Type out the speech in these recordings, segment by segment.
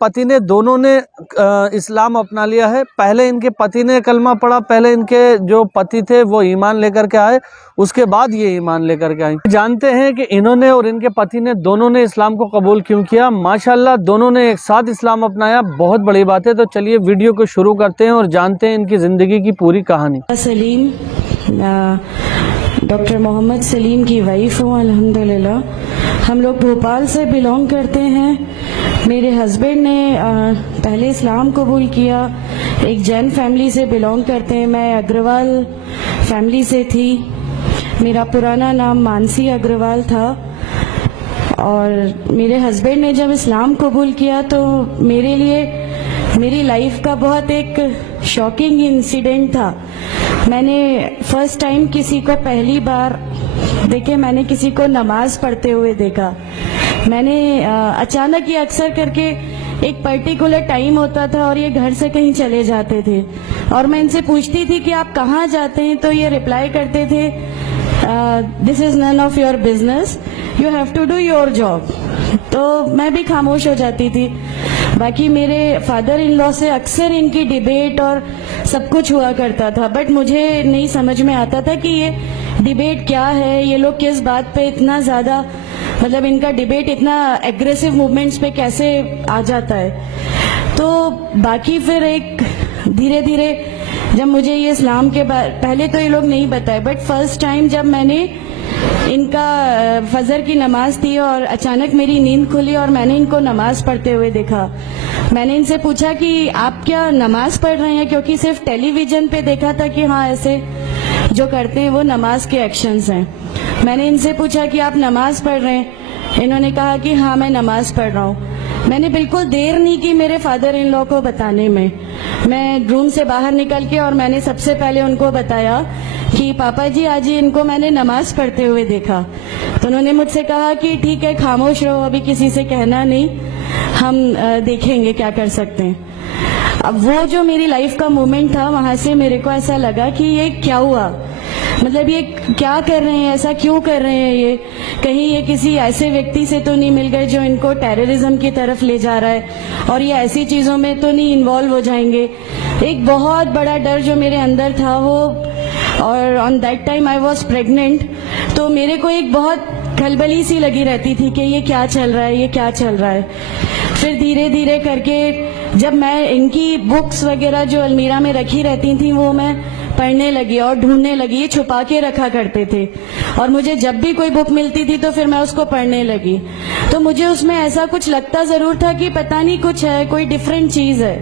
پتی نے دونوں نے اسلام اپنا لیا ہے۔ پہلے ان کے پتی نے کلمہ پڑھا، پہلے ان کے جو پتی تھے وہ ایمان لے کر کے آئے، اس کے بعد یہ ایمان لے کر کے آئیں۔ جانتے ہیں کہ انہوں نے اور ان کے پتی نے دونوں نے اسلام کو قبول کیوں کیا۔ ماشاءاللہ دونوں نے ایک ساتھ اسلام اپنایا، بہت بڑی بات ہے۔ تو چلیے ویڈیو کو شروع کرتے ہیں اور جانتے ہیں ان کی زندگی کی پوری کہانی۔ سلیم، ڈاکٹر محمد سلیم کی وائف ہوں الحمدللہ۔ ہم لوگ بھوپال سے بلونگ کرتے ہیں۔ میرے ہسبینڈ نے پہلے اسلام قبول کیا، ایک جین فیملی سے بلونگ کرتے ہیں۔ میں اگروال فیملی سے تھی، میرا پرانا نام مانسی اگروال تھا، اور میرے ہسبینڈ نے جب اسلام قبول کیا تو میرے لیے میری لائف کا بہت ایک شاکنگ انسیڈنٹ تھا۔ میں نے فرسٹ ٹائم کسی کو پہلی بار دیکھے، میں نے کسی کو نماز پڑھتے ہوئے دیکھا۔ میں نے اچانک یہ اکثر کر کے ایک پرٹیکولر ٹائم ہوتا تھا اور یہ گھر سے کہیں چلے جاتے تھے، اور میں ان سے پوچھتی تھی کہ آپ کہاں جاتے ہیں، تو یہ ریپلائی کرتے تھے this is none of your business, you have to do your job. تو میں بھی خاموش ہو جاتی تھی۔ باقی میرے فادر ان لا سے اکثر ان کی ڈیبیٹ اور سب کچھ ہوا کرتا تھا، بٹ مجھے نہیں سمجھ میں آتا تھا کہ یہ ڈیبیٹ کیا ہے، یہ لوگ کس بات پہ اتنا زیادہ، مطلب ان کا ڈیبیٹ اتنا ایگریسو موومنٹس پہ کیسے آ جاتا ہے۔ تو باقی پھر ایک دھیرے دھیرے جب مجھے یہ اسلام کے پہلے تو یہ لوگ نہیں بتائے، بٹ فرسٹ ٹائم جب میں نے ان کا فجر کی نماز تھی اور اچانک میری نیند کھلی اور میں نے ان کو نماز پڑھتے ہوئے دیکھا، میں نے ان سے پوچھا کہ آپ کیا نماز پڑھ رہے ہیں، کیونکہ صرف ٹیلی ویژن پہ دیکھا تھا کہ ہاں ایسے جو کرتے ہیں وہ نماز کے ایکشنز ہیں۔ میں نے ان سے پوچھا کہ آپ نماز پڑھ رہے ہیں، انہوں نے کہا کہ ہاں میں نماز پڑھ رہا ہوں۔ میں نے بالکل دیر نہیں کی میرے فادر ان لا کو بتانے میں۔ میں روم سے باہر نکل کے اور میں نے سب سے پہلے ان کو بتایا کہ پاپا جی آج ان کو میں نے نماز پڑھتے ہوئے دیکھا۔ تو انہوں نے مجھ سے کہا کہ ٹھیک ہے خاموش رہو، ابھی کسی سے کہنا نہیں، ہم دیکھیں گے کیا کر سکتے ہیں۔ اب وہ جو میری لائف کا مومنٹ تھا، وہاں سے میرے کو ایسا لگا کہ یہ کیا ہوا، مطلب یہ کیا کر رہے ہیں، ایسا کیوں کر رہے ہیں، یہ کہیں یہ کسی ایسے ویکتی سے تو نہیں مل گئے جو ان کو ٹیررزم کی طرف لے جا رہا ہے، اور یہ ایسی چیزوں میں تو نہیں انوالو ہو جائیں گے۔ ایک بہت بڑا ڈر جو میرے اندر تھا وہ، اور on that time I was pregnant, تو میرے کو ایک بہت کھلبلی سی لگی رہتی تھی کہ یہ کیا چل رہا ہے، یہ کیا چل رہا ہے۔ پھر دھیرے دھیرے کر کے جب میں ان کی بکس وغیرہ جو المیرا میں رکھی رہتی تھیں وہ میں پڑھنے لگی اور ڈھونڈنے لگی، یہ چھپا کے رکھا کرتے تھے، اور مجھے جب بھی کوئی بک ملتی تھی تو پھر میں اس کو پڑھنے لگی۔ تو مجھے اس میں ایسا کچھ لگتا ضرور تھا کہ پتہ نہیں کچھ ہے، کوئی ڈیفرنٹ چیز ہے،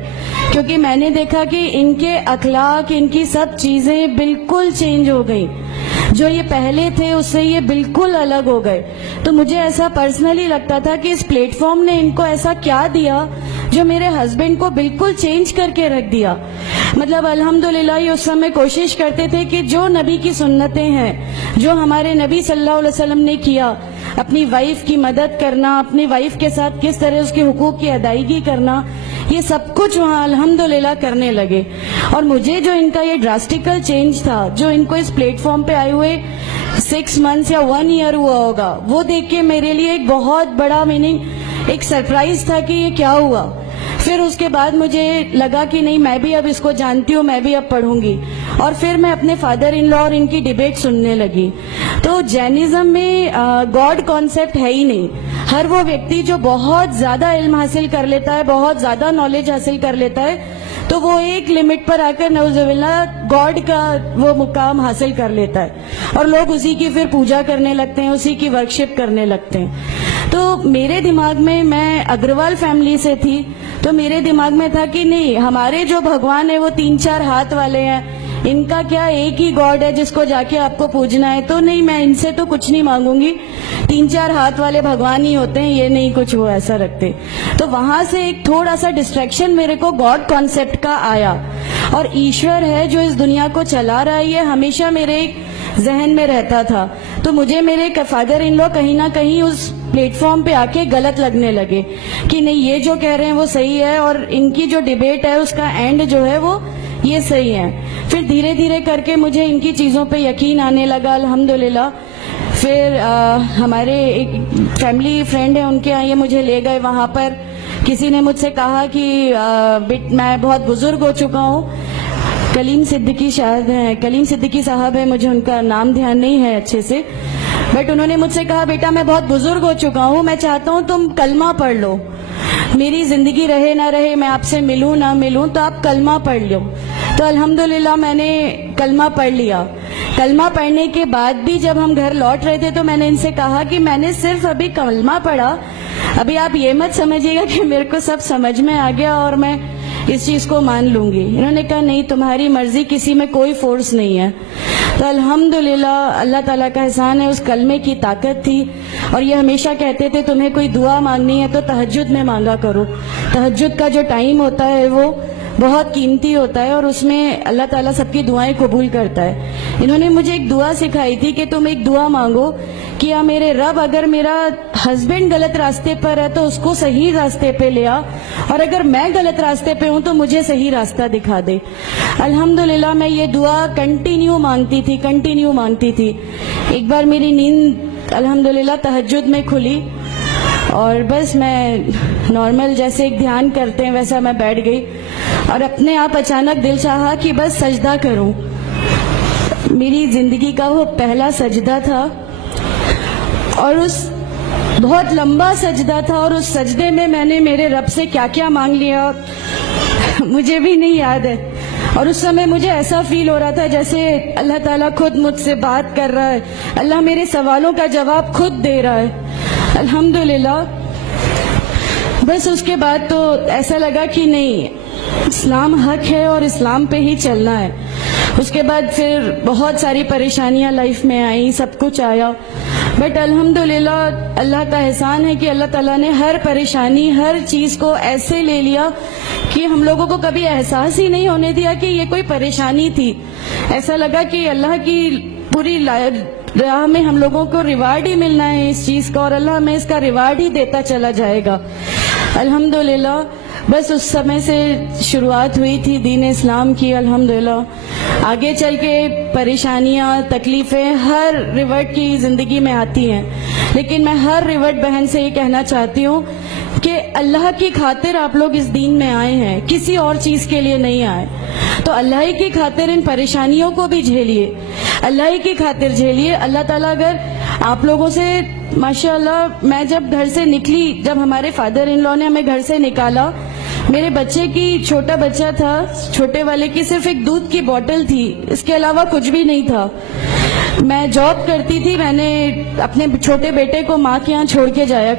کیونکہ میں نے دیکھا کہ ان کے اخلاق، ان کی سب چیزیں بالکل چینج ہو گئی، جو یہ پہلے تھے اس سے یہ بالکل الگ ہو گئے۔ تو مجھے ایسا پرسنلی لگتا تھا کہ اس پلیٹ فارم نے ان کو ایسا کیا دیا جو میرے ہسبینڈ کو بالکل چینج کر کے رکھ دیا۔ مطلب الحمدللہ یہ اس سمے کوشش کرتے تھے کہ جو نبی کی سنتیں ہیں، جو ہمارے نبی صلی اللہ علیہ وسلم نے کیا، اپنی وائف کی مدد کرنا، اپنی وائف کے ساتھ کس طرح اس کے حقوق کی ادائیگی کرنا، یہ سب کچھ وہاں الحمدللہ کرنے لگے۔ اور مجھے جو ان کا یہ ڈراسٹیکل چینج تھا، جو ان کو اس پلیٹ فارم پہ آئے ہوئے 6 months یا 1 year ہوا ہوگا، وہ دیکھ کے میرے لیے ایک بہت بڑا ایک سرپرائز تھا کہ یہ کیا ہوا۔ پھر اس کے بعد مجھے لگا کہ نہیں، میں بھی اب اس کو جانتی ہوں، میں بھی اب پڑھوں گی، اور پھر میں اپنے فادر ان لا اور ان کی ڈیبیٹ سننے لگی۔ تو جینزم میں گاڈ کانسیپٹ ہے ہی نہیں۔ ہر وہ ویکتی جو بہت زیادہ علم حاصل کر لیتا ہے، بہت زیادہ نالج حاصل کر لیتا ہے، تو وہ ایک لمٹ پر آ کر نعوذ باللہ گاڈ کا وہ مقام حاصل کر لیتا ہے، اور لوگ اسی کی پھر پوجا کرنے لگتے ہیں، اسی کی ورشپ کرنے لگتے ہیں۔ تو میرے دماغ میں اگروال فیملی سے تھی، تو میرے دماغ میں تھا کہ نہیں، ہمارے جو بھگوان ہیں وہ 3-4 ہاتھ والے ہیں، ان کا کیا ایک ہی گاڈ ہے جس کو جا کے آپ کو پوجنا ہے، تو نہیں، میں ان سے تو کچھ نہیں مانگوں گی، 3-4 ہاتھ والے بھگوان ہی ہوتے ہیں، یہ نہیں کچھ وہ ایسا رکھتے۔ تو وہاں سے ایک تھوڑا سا ڈسٹریکشن میرے کو گاڈ کانسیپٹ کا آیا، اور ایشور ہے جو اس دنیا کو چلا رہا ہے، یہ ہمیشہ میرے ایک ذہن میں رہتا تھا۔ تو مجھے میرے فادر ان لا کہیں نہ کہیں اس پلیٹ فارم پہ آ کے غلط لگنے لگے کہ نہیں، یہ جو کہہ رہے ہیں وہ صحیح ہے، اور ان کی جو ڈیبیٹ ہے اس کا اینڈ جو ہے وہ یہ صحیح ہے۔ پھر دھیرے دھیرے کر کے مجھے ان کی چیزوں پہ یقین آنے لگا الحمدللہ۔ پھر ہمارے ایک فیملی فرینڈ ہے، ان کے یہاں یہ مجھے لے گئے. وہاں پر کسی نے مجھ سے کہا کہ میں بہت بزرگ ہو چکا ہوں. کلیم صدیقی صاحب ہے، مجھے ان کا نام دھیان نہیں ہے اچھے سے، بٹ انہوں نے مجھ سے کہا بیٹا میں بہت بزرگ ہو چکا ہوں، میں چاہتا ہوں تم کلمہ پڑھ لو، میری زندگی رہے نہ رہے، میں آپ سے ملوں نہ ملوں، تو آپ کلمہ پڑھ لو. تو الحمدللہ میں نے کلمہ پڑھ لیا. کلمہ پڑھنے کے بعد بھی جب ہم گھر لوٹ رہے تھے تو میں نے ان سے کہا کہ میں نے صرف ابھی کلمہ پڑھا، ابھی آپ یہ مت سمجھیے گا کہ میرے کو سب سمجھ میں آ گیا اور میں اس چیز کو مان لوں گی. انہوں نے کہا نہیں، تمہاری مرضی، کسی میں کوئی فورس نہیں ہے. تو الحمدللہ اللہ تعالیٰ کا احسان ہے، اس کلمے کی طاقت تھی. اور یہ ہمیشہ کہتے تھے تمہیں کوئی دعا مانگنی ہے تو تہجد میں مانگا کرو. تہجد کا جو ٹائم ہوتا ہے وہ بہت قیمتی ہوتا ہے اور اس میں اللہ تعالیٰ سب کی دعائیں قبول کرتا ہے. انہوں نے مجھے ایک دعا سکھائی تھی کہ تم ایک دعا مانگو کہ یا میرے رب اگر میرا ہسبینڈ غلط راستے پر ہے تو اس کو صحیح راستے پہ لے آ، اور اگر میں غلط راستے پہ ہوں تو مجھے صحیح راستہ دکھا دے. الحمدللہ میں یہ دعا کنٹینیو مانگتی تھی. ایک بار میری نیند الحمدللہ تہجد میں کھلی اور بس میں نارمل جیسے ایک دھیان کرتے ہیں ویسا میں بیٹھ گئی اور اپنے آپ اچانک دل چاہا کہ بس سجدہ کروں. میری زندگی کا وہ پہلا سجدہ تھا اور اس بہت لمبا سجدہ تھا، اور اس سجدے میں نے میرے رب سے کیا کیا مانگ لیا مجھے بھی نہیں یاد ہے. اور اس سمے مجھے ایسا فیل ہو رہا تھا جیسے اللہ تعالیٰ خود مجھ سے بات کر رہا ہے، اللہ میرے سوالوں کا جواب خود دے رہا ہے. الحمدللہ بس اس کے بعد تو ایسا لگا کہ نہیں، اسلام حق ہے اور اسلام پہ ہی چلنا ہے. اس کے بعد پھر بہت ساری پریشانیاں لائف میں آئیں، سب کچھ آیا، بٹ الحمدللہ اللہ کا احسان ہے کہ اللہ تعالیٰ نے ہر پریشانی، ہر چیز کو ایسے لے لیا کہ ہم لوگوں کو کبھی احساس ہی نہیں ہونے دیا کہ یہ کوئی پریشانی تھی. ایسا لگا کہ اللہ کی پوری راہ میں ہم لوگوں کو ریوارڈ ہی ملنا ہے اس چیز کا، اور اللہ ہمیں اس کا ریوارڈ ہی دیتا چلا جائے گا. الحمدللہ بس اس سمے سے شروعات ہوئی تھی دین اسلام کی. الحمدللہ آگے چل کے پریشانیاں، تکلیفیں ہر ریورٹ کی زندگی میں آتی ہیں، لیکن میں ہر ریورٹ بہن سے یہ کہنا چاہتی ہوں کہ اللہ کی خاطر آپ لوگ اس دین میں آئے ہیں، کسی اور چیز کے لیے نہیں آئے. تو اللہ ہی کی خاطر ان پریشانیوں کو بھی جھیلیے، اللہ ہی کی خاطر جھیلیے. اللہ تعالیٰ اگر آپ لوگوں سے ماشاءاللہ، میں جب گھر سے نکلی، جب ہمارے فادر ان لا نے ہمیں گھر سے نکالا، میرے بچے کی، چھوٹا بچہ تھا، چھوٹے والے کی صرف ایک دودھ کی بوتل تھی، اس کے علاوہ کچھ بھی نہیں تھا. میں جاب کرتی تھی، میں نے اپنے چھوٹے بیٹے کو ماں کے یہاں چھوڑ کے جایا